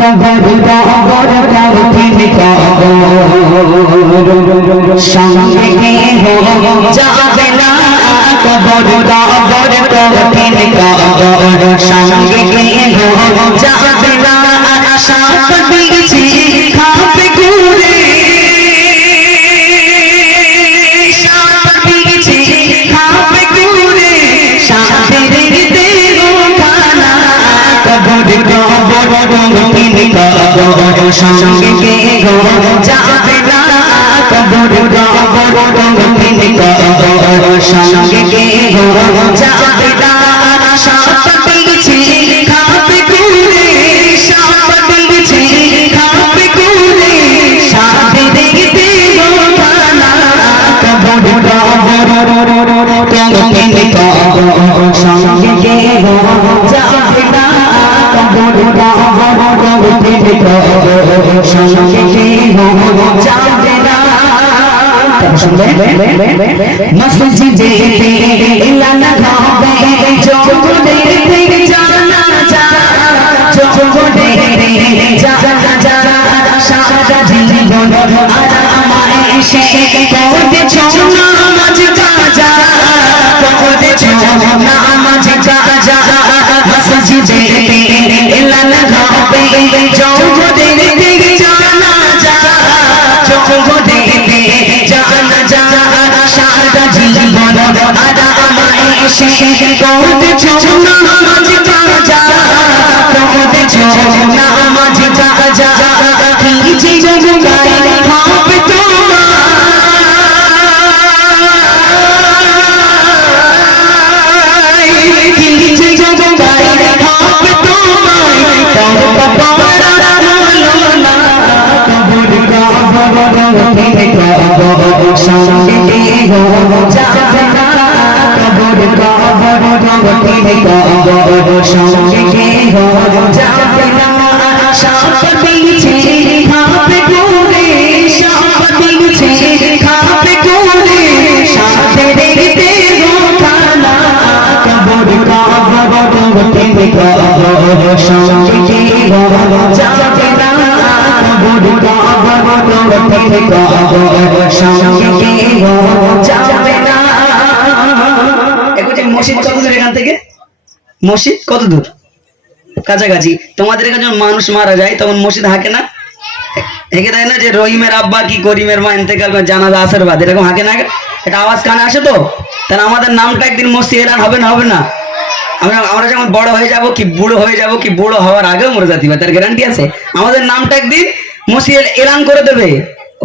কবর কবর কঠিন কবর সঙ্গে যাবে না কবর কবর কঠিন কবর সঙ্গে যাবে না সাপ দিয়েছি খাপে ঘুরে সাপ দিয়েছি খাপে ঘুরে সাপে দেখতে গোখানা কবর কবর কঠিন কবর সঙ্গে যাবে না কবর কবর কঠিন কবর সঙ্গে যাবে না সাপ দিয়েছি খাপে ঘুরে সাপ দিয়েছি খাপে ঘুরে সাপে দেখতে গোখানা কবর কবর কঠিন কবর সঙ্গে যাবে না কবর কবর কঠিন কবর সঙ্গে যাবে না মসজিদে এলানা হবে জগতে জানা যা জগতে জানা যা সারা জীবন আরাম এসে করেছো নামাজ কাজা করেছো নামাজ কাজা মসজিদে এলানা হবে জগতে জানা যা জগতে জানা যা সারা জীবন আরাম এসে করেছো নামাজ কাজা করেছো নামাজ কাজা কি জগতে হবে তোমার কি জগতে হবে তোমার সঙ্গে যাবে না কবর কবর কবর সঙ্গে যাবে না সাপ দিয়েছে খাপে ঘুরে সাপ দিয়েছে খাপে ঘুরে সাপে দেখতে গোখানা কবর কবর কবর সঙ্গে যাবে না কবর কবর সঙ্গে যাবে না। মসজিদ কত দূর এখান থেকে? মসজিদ কত দূর? কাছাকাছি। তোমাদের এখানে যখন মানুষ মারা যায় তখন মসজিদ হাঁকে না? হেঁকে দেয় না যে রহিমের আব্বা কি করিমের মা ইন্তেকাল জানাজা আসর বাদ, এরকম হাঁকে না? এটা আওয়াজ কানে আসে তো? তাহলে আমাদের নামটা একদিন মসজিদ এলান হবে না? হবে না? আমরা যখন বড় হয়ে যাব কি বুড়ো হয়ে যাব কি বুড়ো হওয়ার আগেও মরে যাতে তার গ্যারান্টি আছে? আমাদের নামটা একদিন মসজিদ এলান করে দেবে।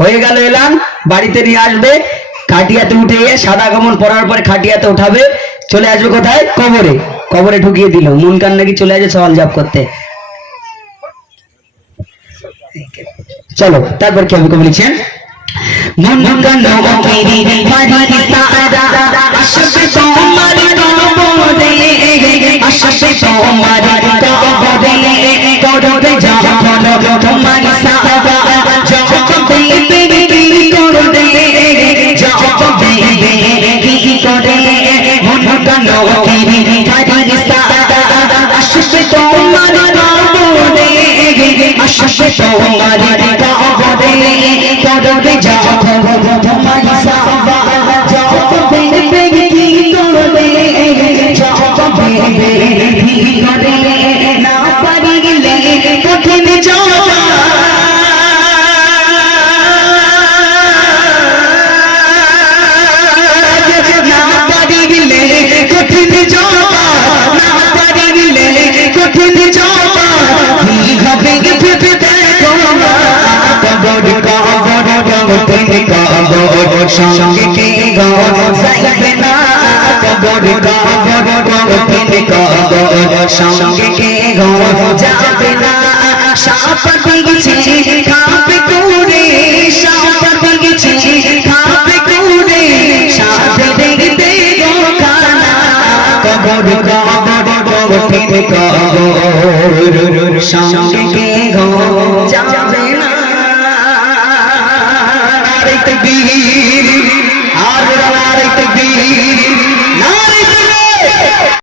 হয়ে গেল এলান, বাড়িতে নিয়ে আসবে, খাটিয়াতে উঠে গিয়ে সাদা কাপড় পরার পরে খাটিয়াতে উঠাবে, চলে আসবে কোথায়? কবরে। কবরে ঢুকিয়ে দিল। মন কান নাকি চলে আসে সওয়াল জব করতে। চলো তারপর কি হবে বলেছেন? মন কান নকিরি মারি সারা আশকে তোমার কবরে আশকে তোমার কবরে কবরে যাবো তোমার সারা জগতে কি করে জগতে কি করে মন কান নকিরি মারি সারা আশকে তোমার কবরে আশকে তোমার কবরে কবরে যাবো তোমার সারা জগতে কি করে জগতে কি করে না পারিলে কঠিন যাওয়া না পারিলে কঠিন যাওয়া না পারিলে কঠিন যাওয়া কি হবে ভেবে দেখো না কবর কবর কঠিন কবর সঙ্গে যাবে না কবর কবর কঠিন কবর সঙ্গে যাবে না সাপ দিয়েছে খাপে ঘুরে সাপ দিয়েছে খাপে ঘুরে সাপে দেখতে গোখানা কবর কবর কঠিন কবর সঙ্গে যাবে না। আরে তকবীর, আরে তকবীর।